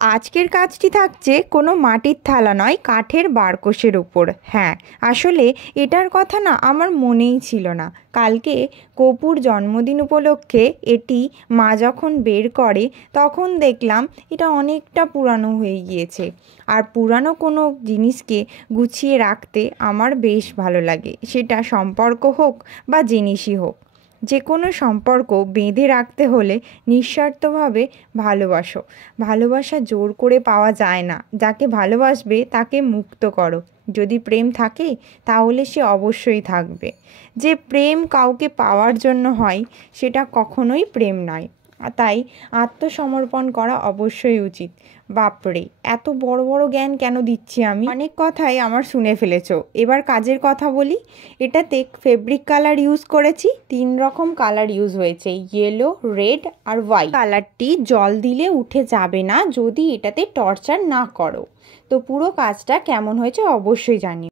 আজকের কাজটি থাকছে কোনো মাটির থালা নয়, কাঠের বারকোশের উপর। হ্যাঁ, আসলে এটার কথা না আমার মনেই ছিল না। কালকে কপুর জন্মদিন উপলক্ষে এটি মা যখন বের করে তখন দেখলাম এটা অনেকটা পুরানো হয়ে গিয়েছে। আর পুরানো কোনো জিনিসকে গুছিয়ে রাখতে আমার বেশ ভালো লাগে, সেটা সম্পর্ক হোক বা জিনিসই হোক। যে কোনো সম্পর্ক বেঁধে রাখতে হলে নিঃস্বার্থভাবে ভালোবাসো। ভালোবাসা জোর করে পাওয়া যায় না। যাকে ভালোবাসবে তাকে মুক্ত করো। যদি প্রেম থাকে তাহলে সে অবশ্যই থাকবে। যে প্রেম কাউকে পাওয়ার জন্য হয় সেটা কখনোই প্রেম নয়। তাই আত্মসমর্পণ করা অবশ্যই উচিত। বাপরে, এত বড় বড় জ্ঞান কেন দিচ্ছি আমি? অনেক কথাই আমার শুনে ফেলেছো, এবার কাজের কথা বলি। এটাতে ফেব্রিক কালার ইউজ করেছি, 3 রকম কালার ইউজ হয়েছে, ইয়েলো, রেড আর হোয়াইট। কালারটি জল দিলে উঠে যাবে না যদি এটাতে টর্চার না করো। তো পুরো কাজটা কেমন হয়েছে অবশ্যই জানিও।